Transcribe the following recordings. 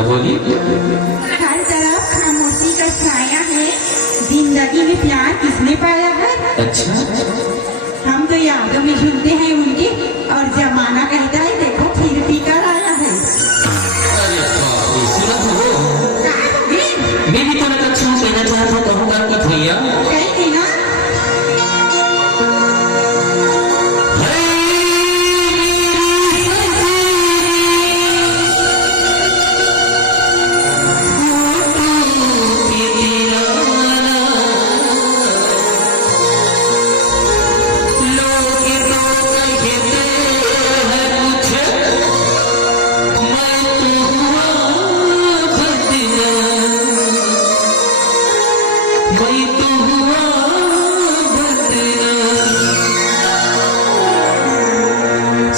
क्या बोली? हर तरफ खामोशी का साया है, जिंदगी में प्यार किसने पाया है? अच्छा, हम तो यादों में झूलते हैं उनके, और जमाना कहता है देखो फिर पी कर आया है। अरे बाप रे, सुनो तो। कहाँ हो गए? मैं भी तुम्हें अच्छा कहना चाहता कहूँगा कि भैया कहीं थी ना?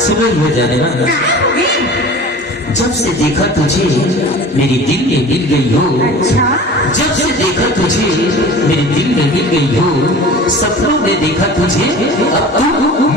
सुनो ये जाने ना, कहाँ हो गए? जब से देखा तुझे मेरी दिल में मिल गई हो। अच्छा, जब से देखा तुझे मेरे दिल में मिल गई हो, सपनों में देखा तुझे, अब तू